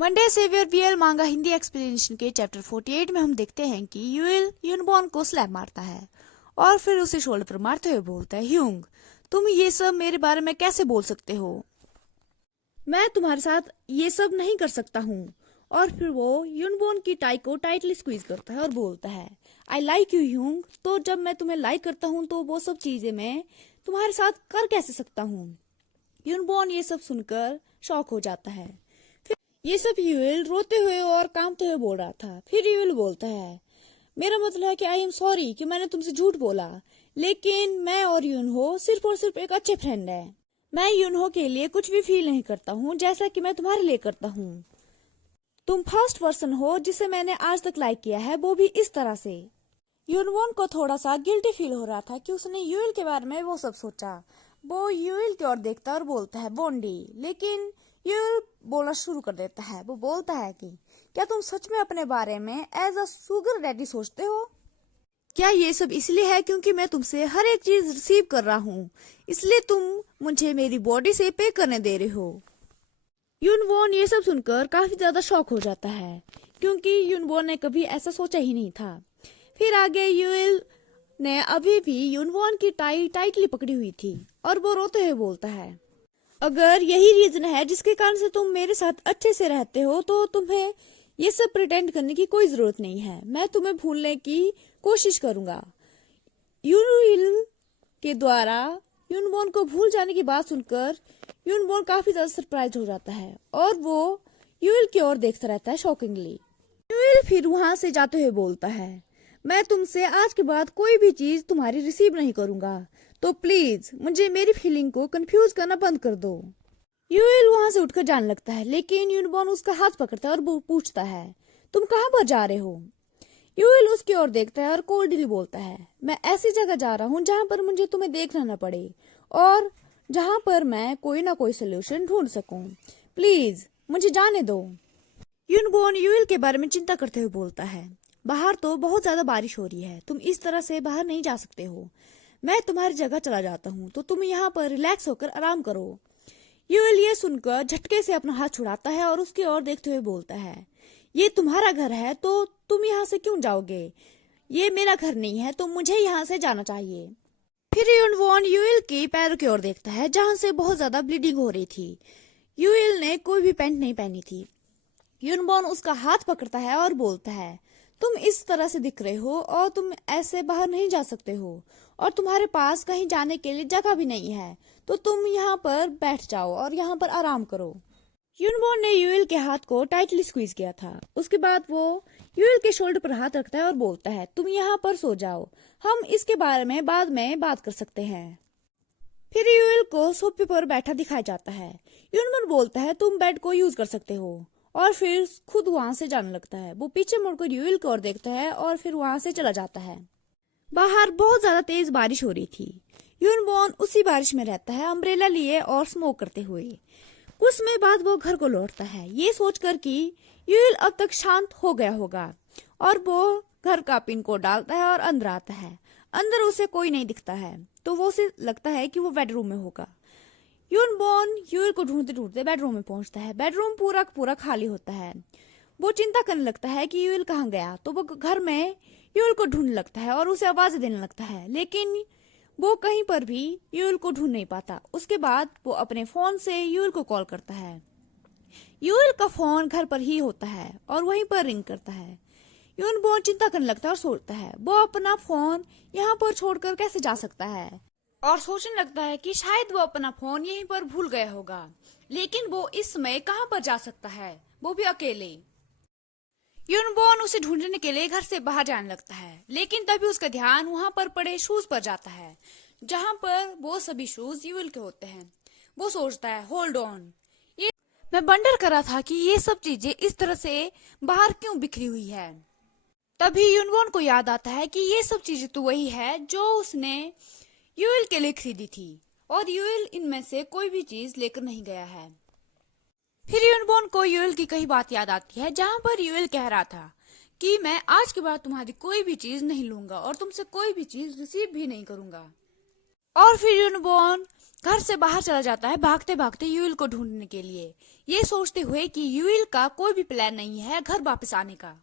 One day saviour V L मांगा Hindi explanation के chapter 48 में हम देखते हैं कि यूएल यूनबॉर्न को स्लैप मारता है और फिर उसे शोल्डर पर मारते हुए बोलता है, ह्यूंग, तुम ये सब मेरे बारे में कैसे बोल सकते हो? मैं तुम्हारे साथ ये सब नहीं कर सकता हूँ। और फिर वो यूनबॉर्न की टाई को टाइटली स्क्वीज करता है और बोलता है, आई लाइक यू ह्यूंग, तो जब मैं तुम्हें लाइक करता हूँ तो वो सब चीजें मैं तुम्हारे साथ कर कैसे सकता हूँ? यूनबॉर्न ये सब सुनकर शॉक हो जाता है। ये सब यूएल रोते हुए और कांपते हुए बोल रहा था। फिर यूएल बोलता है, मेरा मतलब है कि आई एम सॉरी कि मैंने तुमसे झूठ बोला, लेकिन मैं और यूनहो सिर्फ और सिर्फ एक अच्छे फ्रेंड है। मैं यूनहो के लिए कुछ भी फील नहीं करता हूँ जैसा कि मैं तुम्हारे लिए करता हूँ। तुम फर्स्ट पर्सन हो जिसे मैंने आज तक लाइक किया है, वो भी इस तरह से। यूनवॉन को थोड़ा सा गिल्टी फील हो रहा था कि उसने यूएल के बारे में वो सब सोचा। वो यूएल की ओर देखता और बोलता है, बॉन्डी, लेकिन यूएल बोलना शुरू कर देता है। वो बोलता है कि क्या तुम सच में अपने बारे में एज अ सुगर डैडी सोचते हो? क्या ये सब इसलिए है क्योंकि मैं तुमसे हर एक चीज रिसीव कर रहा हूँ, इसलिए तुम मुझे मेरी बॉडी से पे करने दे रहे हो? यूनवॉन ये सब सुनकर काफी ज्यादा शॉक हो जाता है क्योंकि यूनवॉन ने कभी ऐसा सोचा ही नहीं था। फिर आगे यूएल ने अभी भी यूनवॉन की टाई टाइटली पकड़ी हुई थी और वो रोते हुए बोलता है, अगर यही रीजन है जिसके कारण से तुम मेरे साथ अच्छे से रहते हो तो तुम्हें ये सब प्रिटेंड करने की कोई जरूरत नहीं है। मैं तुम्हें भूलने की कोशिश करूंगा। यूएल के द्वारा यूनबॉर्न को भूल जाने की बात सुनकर यूनबॉर्न काफी ज्यादा सरप्राइज हो जाता है और वो यूएल की ओर देखता रहता है शॉकिंगली। यूएल फिर वहां से जाते हुए बोलता है, मैं तुमसे आज के बाद कोई भी चीज तुम्हारी रिसीव नहीं करूंगा, तो प्लीज मुझे मेरी फीलिंग को कंफ्यूज करना बंद कर दो। यूएल वहां से उठकर जाने लगता है, लेकिन यूनबॉर्न उसका हाथ पकड़ता है और वो पूछता है, तुम कहाँ पर जा रहे हो? यूएल उसकी ओर देखता है और कोल्डली बोलता है, मैं ऐसी जगह जा रहा हूँ जहाँ पर मुझे तुम्हें देखना न पड़े और जहाँ पर मैं कोई ना कोई सोल्यूशन ढूंढ सकूं। प्लीज मुझे जाने दो। यूनबॉर्न यूएल के बारे में चिंता करते हुए बोलता है, बाहर तो बहुत ज्यादा बारिश हो रही है, तुम इस तरह से बाहर नहीं जा सकते हो। मैं तुम्हारी जगह चला जाता हूँ, तो तुम यहाँ पर रिलैक्स होकर आराम करो। यूएल ये सुनकर झटके से अपना हाथ छुड़ाता है और उसकी ओर देखते हुए बोलता है, ये तुम्हारा घर है तो तुम यहाँ से क्यों जाओगे? ये मेरा घर नहीं है, तो मुझे यहाँ से जाना चाहिए। फिर यूनवॉन यूएल के पैरों की ओर देखता है जहाँ से बहुत ज्यादा ब्लीडिंग हो रही थी। यूएल ने कोई भी पैंट नहीं पहनी थी। यूनबॉर्न उसका हाथ पकड़ता है और बोलता है, तुम इस तरह से दिख रहे हो और तुम ऐसे बाहर नहीं जा सकते हो और तुम्हारे पास कहीं जाने के लिए जगह भी नहीं है, तो तुम यहाँ पर बैठ जाओ और यहाँ पर आराम करो। यूनबॉर्न ने यूएल के हाथ को टाइटली स्क्वीज किया था। उसके बाद वो यूएल के शोल्डर पर हाथ रखता है और बोलता है, तुम यहाँ पर सो जाओ, हम इसके बारे में बाद में बात कर सकते हैं। फिर यूएल को सोफे पर बैठा दिखाया जाता है। यूनबॉर्न बोलता है, तुम बेड को यूज कर सकते हो, और फिर खुद वहां से जाने लगता है। वो पीछे मुड़कर यूएल की ओर देखता है और फिर वहां से चला जाता है। बाहर बहुत ज्यादा तेज बारिश हो रही थी। यूनबॉर्न उसी बारिश में रहता है, अम्ब्रेला लिए और स्मोक करते हुए। कुछ समय बाद वो घर को लौटता है, ये सोचकर कि यूएल अब तक शांत हो गया होगा, और वो घर का पिन कोड डालता है और अंदर आता है। अंदर उसे कोई नहीं दिखता है, तो वो उसे लगता है कि वो बेडरूम में होगा। यूनबॉर्न यूएल को ढूंढते ढूंढते बेडरूम में पहुंचता है। बेडरूम पूरा पूरा खाली होता है। वो चिंता करने लगता है कि यूएल कहाँ गया, तो वो घर में यूएल को ढूंढने लगता है और उसे आवाजें देने लगता है, लेकिन वो कहीं पर भी यूएल को ढूंढ नहीं पाता। उसके बाद वो अपने फोन से यूएल को कॉल करता है। यूएल का फोन घर पर ही होता है और वहीं पर रिंग करता है। यूनबॉर्न चिंता करने लगता है और सोचता है, वो अपना फोन यहाँ पर छोड़कर कैसे जा सकता है, और सोचने लगता है कि शायद वो अपना फोन यहीं पर भूल गया होगा, लेकिन वो इस समय कहाँ पर जा सकता है, वो भी अकेले। यूनबॉर्न उसे ढूंढने के लिए घर से बाहर जाने लगता है, लेकिन तभी उसका ध्यान वहां पर पड़े शूज पर जाता है, जहां पर वो सभी शूज यूएल के होते हैं। वो सोचता है, होल्ड ऑन, ये मैं वंडर कर रहा था कि ये सब चीजें इस तरह से बाहर क्यों बिखरी हुई है। तभी यूनबॉर्न को याद आता है कि ये सब चीजें तो वही है जो उसने यूएल के लिए खरीदी थी, और यूएल इनमें से कोई भी चीज लेकर नहीं गया है। फिर यूनबॉर्न को यूएल की कई बात याद आती है, जहां पर यूएल कह रहा था कि मैं आज के बाद तुम्हारी कोई भी चीज नहीं लूंगा और तुमसे कोई भी चीज रिसीव भी नहीं करूंगा। और फिर यूनबॉर्न घर से बाहर चला जाता है भागते भागते यूएल को ढूंढने के लिए, ये सोचते हुए कि यूएल का कोई भी प्लान नहीं है घर वापस आने का।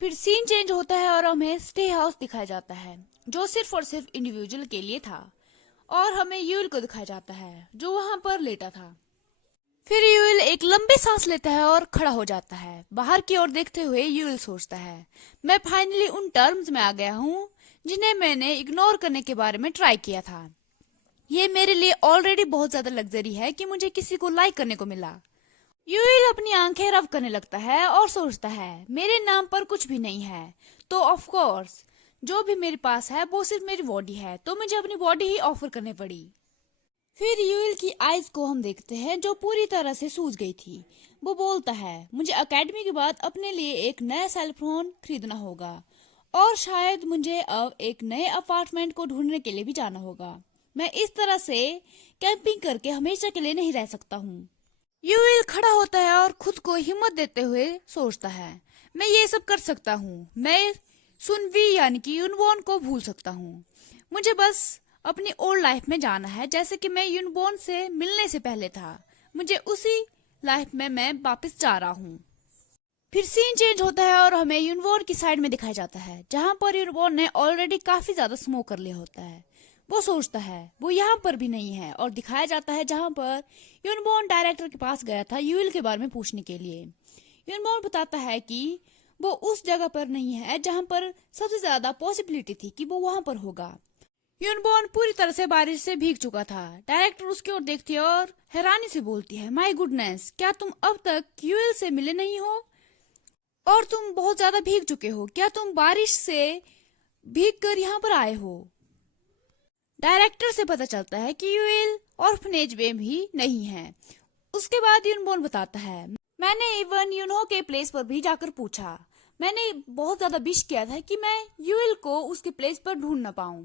फिर सीन चेंज होता है और हमें स्टे हाउस दिखाया जाता है जो सिर्फ और सिर्फ इंडिविजुअल के लिए था, और हमें यूएल को दिखाया जाता है जो वहां पर लेटा था। फिर यूएल एक लंबी सांस लेता है और खड़ा हो जाता है। बाहर की ओर देखते हुए यूएल सोचता है, मैं फाइनली उन टर्म्स में आ गया हूँ जिन्हें मैंने इग्नोर करने के बारे में ट्राई किया था। ये मेरे लिए ऑलरेडी बहुत ज्यादा लग्जरी है कि मुझे किसी को लाइक करने को मिला। यूएल अपनी आंखें रब करने लगता है और सोचता है, मेरे नाम पर कुछ भी नहीं है, तो ऑफ कोर्स जो भी मेरे पास है वो सिर्फ मेरी बॉडी है, तो मुझे अपनी बॉडी ही ऑफर करनी पड़ी। फिर यूएल की आईज को हम देखते हैं जो पूरी तरह से सूज गई थी। वो बोलता है, मुझे एकेडमी के बाद अपने लिए एक नया सेल फोन खरीदना होगा और शायद मुझे अब एक नए अपार्टमेंट को ढूंढने के लिए भी जाना होगा। मैं इस तरह से कैंपिंग करके हमेशा के लिए नहीं रह सकता हूँ। यूएल खड़ा होता है और खुद को हिम्मत देते हुए सोचता है, मैं ये सब कर सकता हूँ, मैं सुनवी यानी कि यूनबॉर्न को भूल सकता हूँ। मुझे बस अपनी ओल्ड लाइफ में जाना है जैसे कि मैं यूनबॉर्न से मिलने से पहले था। मुझे उसी लाइफ में मैं वापस जा रहा हूँ। फिर सीन चेंज होता है और हमें यूनबॉर्न की साइड में दिखाया जाता है जहाँ पर यूनबॉर्न ने ऑलरेडी काफी ज्यादा स्मोक कर लिया होता है। वो सोचता है वो यहाँ पर भी नहीं है, और दिखाया जाता है जहाँ पर यूनबॉर्न डायरेक्टर के पास गया था यूएल के बारे में पूछने के लिए। यूनबॉर्न बताता है कि वो उस जगह पर नहीं है जहाँ पर सबसे ज्यादा पॉसिबिलिटी थी कि वो वहाँ पर होगा। यूनबॉर्न पूरी तरह से बारिश से भीग चुका था। डायरेक्टर उसकी ओर देखती है और हैरानी से बोलती है, माय गुडनेस, क्या तुम अब तक यूएल से मिले नहीं हो और तुम बहुत ज्यादा भीग चुके हो? क्या तुम बारिश से भीग कर यहाँ पर आए हो? डायरेक्टर से पता चलता है कि यूएल ऑर्फनेज में भी नहीं है। उसके बाद यूनबॉर्न बताता है, मैंने इवन यूनहो के प्लेस पर भी जाकर पूछा। मैंने बहुत ज्यादा विश किया था कि मैं यूएल को उसके प्लेस पर ढूंढ न पाऊं।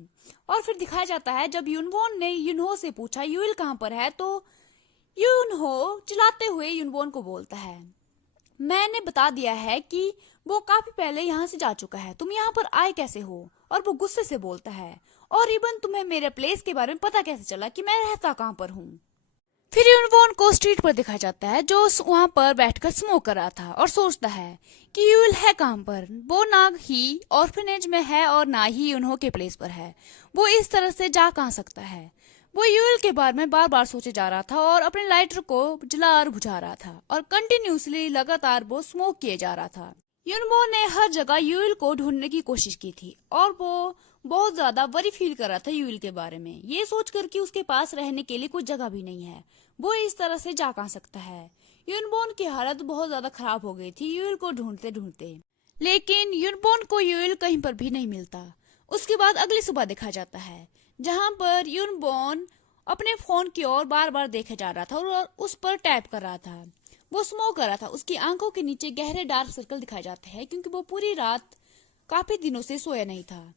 और फिर दिखाया जाता है जब यूनबॉर्न ने यूनहो से पूछा यूएल कहाँ पर है, तो यूनहो चिल्लाते हुए यूनबॉर्न को बोलता है, मैंने बता दिया है कि वो काफी पहले यहाँ से जा चुका है, तुम यहाँ पर आए कैसे हो? और वो गुस्से से बोलता है, और इवन तुम्हें मेरे प्लेस के बारे में पता कैसे चला कि मैं रहता कहाँ पर हूँ? फिर यूनबॉर्न को स्ट्रीट पर दिखाया जाता है जो वहाँ पर बैठकर स्मोक कर रहा था और सोचता है कि यूएल है कहाँ पर। वो ना ही ऑर्फनेज में है और ना ही यूनहो के प्लेस पर है। वो इस तरह से जा कहाँ सकता है? वो यूएल के बारे में बार बार सोचे जा रहा था और अपने लाइटर को जला और बुझा रहा था और कंटिन्यूसली लगातार वो स्मोक किए जा रहा था। यूनबॉर्न ने हर जगह यूएल को ढूंढने की कोशिश की थी और वो बहुत ज्यादा वरी फील कर रहा था यूएल के बारे में, ये सोचकर कि उसके पास रहने के लिए कोई जगह भी नहीं है। वो इस तरह से जा कहाँ सकता है? यूनबॉर्न की हालत बहुत ज्यादा खराब हो गई थी यूएल को ढूंढते ढूंढते, लेकिन यूनबॉर्न को यूएल कहीं पर भी नहीं मिलता। उसके बाद अगली सुबह देखा जाता है जहाँ पर यूनबॉर्न अपने फोन की ओर बार बार देखे जा रहा था और उस पर टैप कर रहा था। वो स्मोक कर रहा था। उसकी आंखों के नीचे गहरे डार्क सर्कल दिखाए जाते हैं क्योंकि वो पूरी रात काफी दिनों से सोया नहीं था।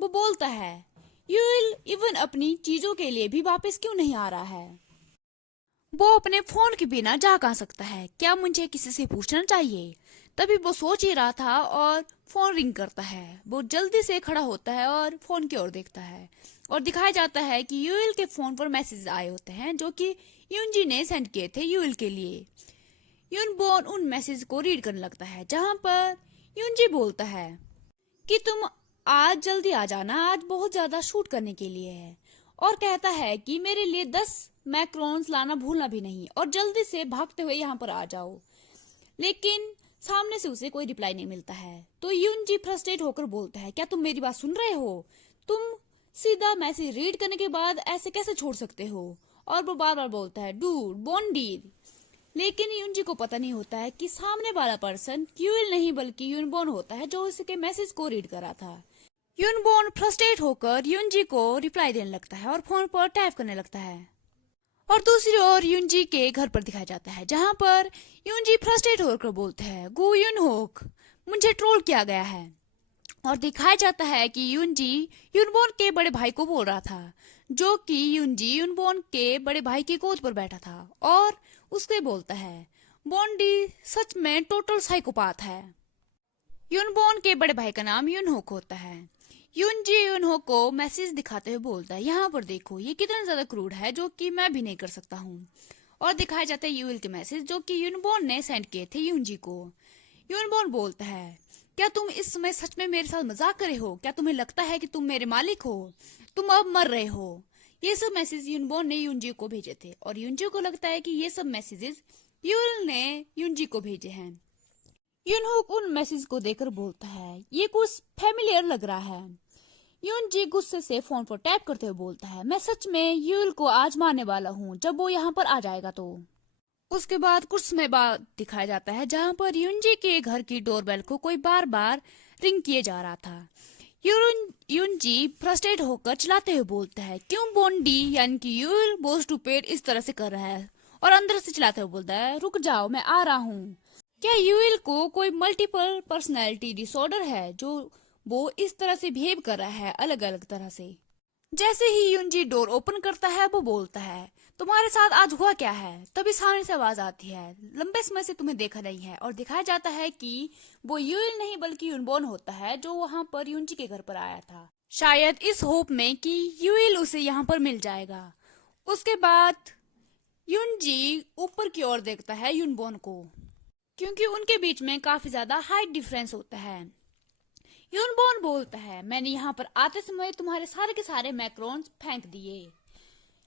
वो बोलता है, यूएल इवन अपनी चीजों के लिए भी वापस क्यों नहीं आ रहा है? वो अपने फोन के बिना जा कहाँ सकता है? क्या मुझे किसी से पूछना चाहिए? तभी वो सोच ही रहा था और फोन रिंग करता है। वो जल्दी से खड़ा होता है और फोन की ओर देखता है और दिखाया जाता है कि यूएल के फोन पर मैसेज आए होते हैं जो कि यूनजी ने सेंड किए थे यूएल के लिए। यूनबॉर्न उन मैसेज को रीड करने लगता है जहाँ पर यूनजी बोलता है कि तुम आज जल्दी आ जाना, आज बहुत ज्यादा शूट करने के लिए है, और कहता है कि मेरे लिए 10 मैक्रोन्स लाना भूलना भी नहीं और जल्दी से भागते हुए यहाँ पर आ जाओ। लेकिन सामने से उसे कोई रिप्लाई नहीं मिलता है तो यूनजी फ्रस्ट्रेट होकर बोलता है, क्या तुम मेरी बात सुन रहे हो? तुम सीधा मैसेज रीड करने के बाद ऐसे कैसे छोड़ सकते हो? और वो बार बार बोलता है, डूड बॉन्डी। लेकिन यूनजी को पता नहीं होता है कि सामने वाला पर्सन यूएल नहीं बल्कि यूनबॉर्न होता है जो उसके मैसेज को रीड कर रहा था। यूनबॉर्न फ्रस्ट्रेट होकर यूनजी को रिप्लाई देने लगता है और फोन पर टैप करने लगता है। और दूसरी ओर यूनजी के घर पर दिखाया जाता है जहाँ पर यूनजी फ्रस्ट्रेट होकर बोलते हैं, गो यूनहोक, मुझे ट्रोल किया गया है। और दिखाया जाता है कि यूनजी यूनबॉर्न के बड़े भाई को बोल रहा था जो कि यूनजी यूनबॉर्न के बड़े भाई की गोद पर बैठा था और उससे बोलता है, बॉन्डी सच में टोटल साइकोपाथ है। यूनबॉर्न के बड़े भाई का नाम यूनहोक होता है। यूनजी यूनहो को मैसेज दिखाते हुए बोलता है, यहाँ पर देखो ये कितना ज्यादा क्रूड है जो कि मैं भी नहीं कर सकता हूँ। और दिखाया जाता है यूएल के मैसेज जो कि यूनबॉर्न ने सेंड किए थे यूनजी को। यूनबॉर्न बोलता है, क्या तुम इस समय सच में मेरे साथ मजाक कर रहे हो? क्या तुम्हें लगता है कि तुम मेरे मालिक हो? तुम अब मर रहे हो। ये सब मैसेज यूनबॉर्न ने यूनजी को भेजे थे और यूनजी को लगता है कि ये सब मैसेजेस यूएल ने यूनजी को भेजे हैं। यूनहुक उन मैसेज को देखकर बोलता है, ये कुछ फैमिलियर लग रहा है। यूनजी गुस्से से फोन पर टैप करते हुए बोलता है, मैं सच में यूएल को आज मारने वाला हूँ जब वो यहाँ पर आ जाएगा तो। उसके बाद कुछ समय बाद दिखाया जाता है जहाँ पर यूनजी के घर की डोरबेल को कोई बार बार रिंग किए जा रहा था। यूनजी फ्रस्ट्रेट होकर चिल्लाते हुए बोलता है, क्यों बॉन्डी यानी कि यूएल बोस टू पेट इस तरह से कर रहा है, और अंदर से चिल्लाते हुए बोलता है, रुक जाओ मैं आ रहा हूँ। क्या यूएल को कोई मल्टीपल पर्सनैलिटी डिसऑर्डर है जो वो इस तरह से बिहेव कर रहा है अलग अलग तरह से? जैसे ही यूनजी डोर ओपन करता है वो बोलता है, तुम्हारे साथ आज हुआ क्या है? तभी सामने से आवाज आती है, लंबे समय से तुम्हें देखा नहीं है। और दिखाया जाता है कि वो यूएल नहीं बल्कि यूनबॉर्न होता है जो वहां पर यूनजी के घर पर आया था, शायद इस होप में कि यूएल उसे यहाँ पर मिल जाएगा। उसके बाद यूनजी ऊपर की ओर देखता है यूनबॉर्न को, क्योंकि उनके बीच में काफी ज्यादा हाइट डिफरेंस होता है। यूनबॉर्न बोलता है, मैंने यहाँ पर आते समय तुम्हारे सारे के सारे मैक्रोन्स फेंक दिए।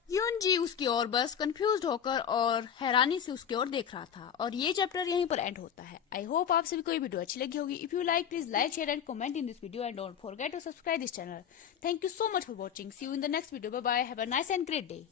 यूनजी उसकी ओर बस कंफ्यूज्ड होकर और हैरानी से उसकी ओर देख रहा था। और ये चैप्टर यहीं पर एंड होता है। आई होप आप सभी को ये वीडियो अच्छी लगी होगी। If you like please like share and comment in this video and don't forget to subscribe this channel. Thank you so much for watching. See you in the next video. Bye bye. Have a nice and great day.